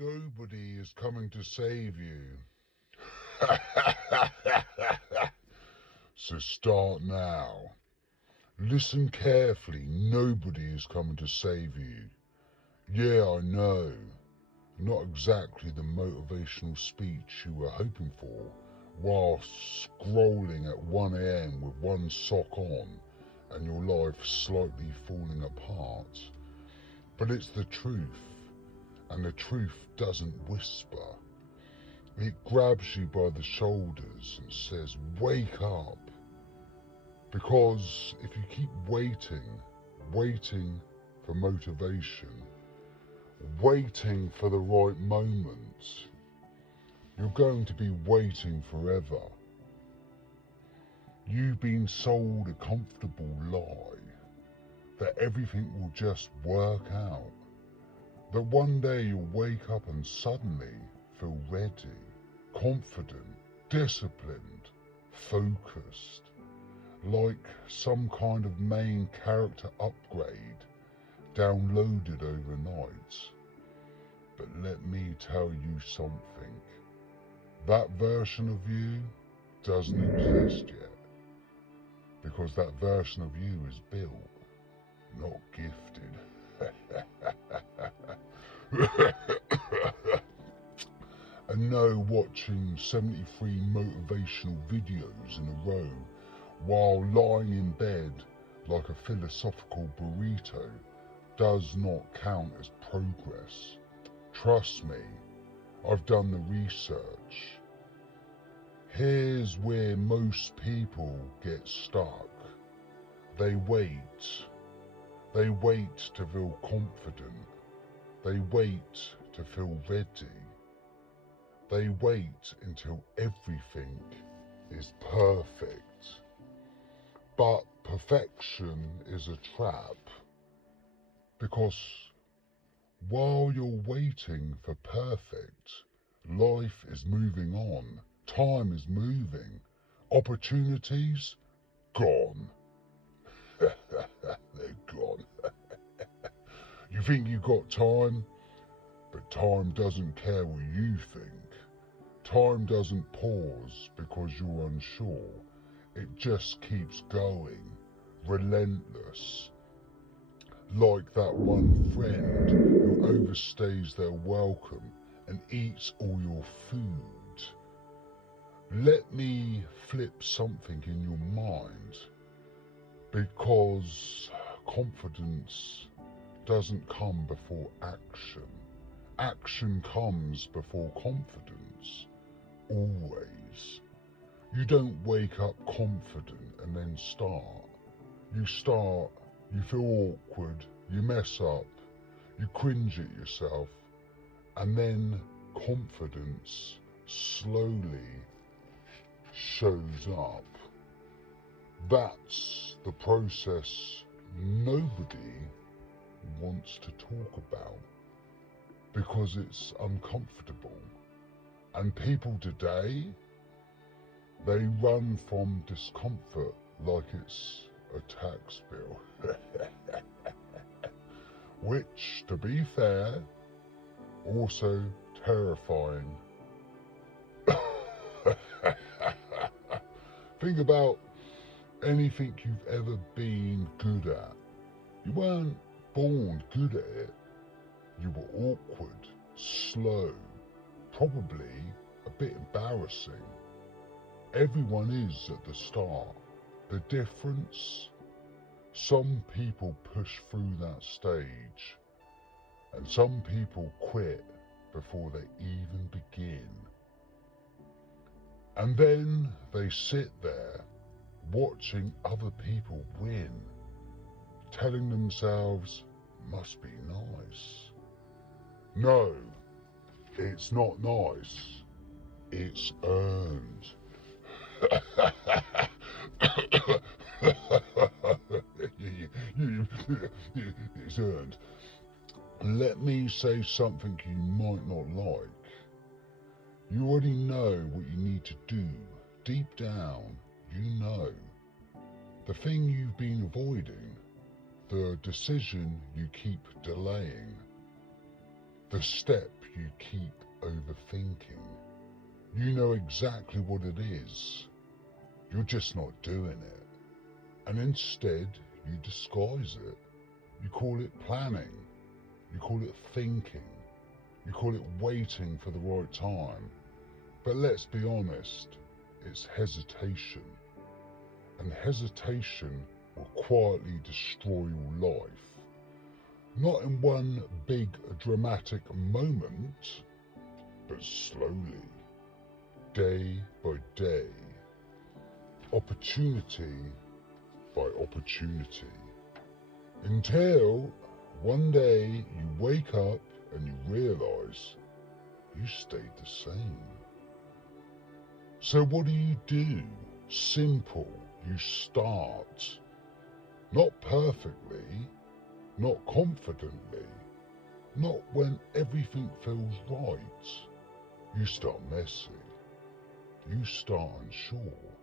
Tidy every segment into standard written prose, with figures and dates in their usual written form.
Nobody is coming to save you. So start now. Listen carefully. Nobody is coming to save you. Yeah, I know. Not exactly the motivational speech you were hoping for while scrolling at 1 a.m. with one sock on and your life slightly falling apart. But it's the truth, and the truth doesn't whisper. It grabs you by the shoulders and says, wake up. Because if you keep waiting for motivation, waiting for the right moment, you're going to be waiting forever. You've been sold a comfortable lie that everything will just work out. That one day you'll wake up and suddenly feel ready, confident, disciplined, focused, like some kind of main character upgrade downloaded overnight. But let me tell you something. That version of you doesn't exist yet, because that version of you is built, not gifted. And no, watching 73 motivational videos in a row while lying in bed like a philosophical burrito does not count as progress. Trust me, I've done the research. Here's where most people get stuck. They wait. They wait to feel confident. They wait to feel ready. They wait until everything is perfect. But perfection is a trap, because while you're waiting for perfect, life is moving on, time is moving, opportunities gone. They're gone. You think you got time, but time doesn't care what you think. Time doesn't pause because you're unsure. It just keeps going, relentless. Like that one friend who overstays their welcome and eats all your food. Let me flip something in your mind, because confidence doesn't come before action. Action comes before confidence, always. You don't wake up confident and then start. You start, you feel awkward, you mess up, you cringe at yourself, and then confidence slowly shows up. That's the process nobody wants to talk about, because it's uncomfortable. And people today, they run from discomfort like it's a tax bill. Which, to be fair, also terrifying. Think about anything you've ever been good at. You weren't born good at it. You were awkward, slow, probably a bit embarrassing. Everyone is at the start. The difference? Some people push through that stage, and some people quit before they even begin. And then they sit there watching other people win, telling themselves, must be nice. No, it's not nice. It's earned. It's earned. Let me say something you might not like. You already know what you need to do. Deep down, you know. The thing you've been avoiding, the decision you keep delaying, the step you keep overthinking. You know exactly what it is. You're just not doing it. And instead, you disguise it. You call it planning. You call it thinking. You call it waiting for the right time. But let's be honest, it's hesitation. And hesitation will quietly destroy your life. Not in one big dramatic moment, but slowly, day by day, opportunity by opportunity, until one day you wake up and you realise you stayed the same. So what do? Simple. You start. Not perfectly, not confidently, not when everything feels right. You start messy. You start unsure.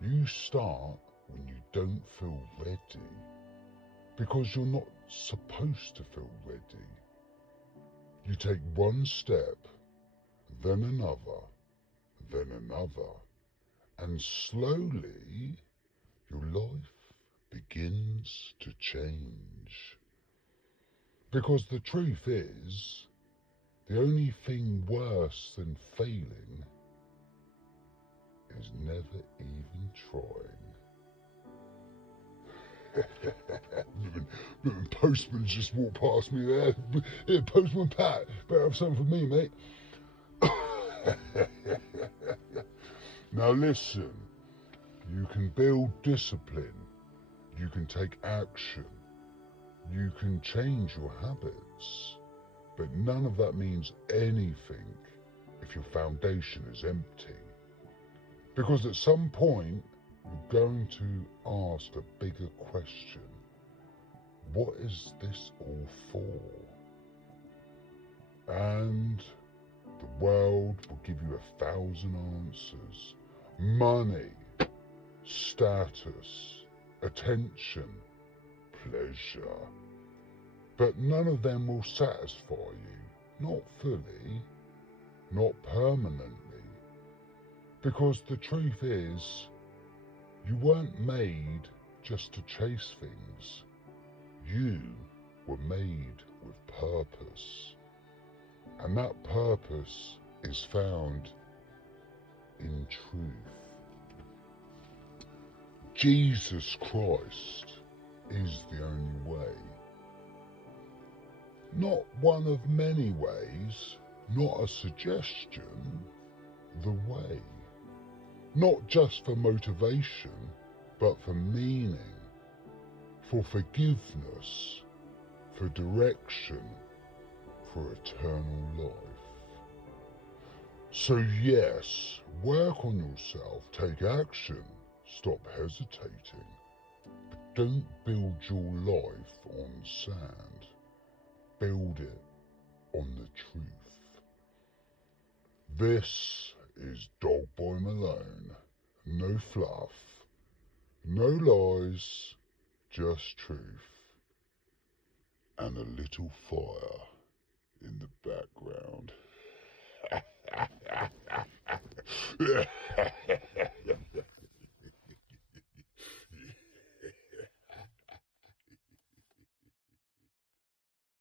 You start when you don't feel ready. Because you're not supposed to feel ready. You take one step, then another, and slowly your life begins to change. Because the truth is, the only thing worse than failing is never even trying. The postman just walked past me there. Yeah, Postman Pat, better have something for me, mate. Now listen, you can build discipline, you can take action, you can change your habits, but none of that means anything if your foundation is empty. Because at some point, you're going to ask a bigger question. What is this all for? And the world will give you 1,000 answers. Money, status, attention, pleasure. But none of them will satisfy you. Not fully, not permanently. Because the truth is, you weren't made just to chase things. You were made with purpose. And that purpose is found in truth. Jesus Christ is the only way. Not one of many ways, not a suggestion, the way. Not just for motivation, but for meaning, for forgiveness, for direction, for eternal life. So yes, work on yourself, take action, stop hesitating, but don't build your life on sand. Build it on the truth. This is Dog Boy Malone. No fluff, no lies, just truth, and a little fire in the background.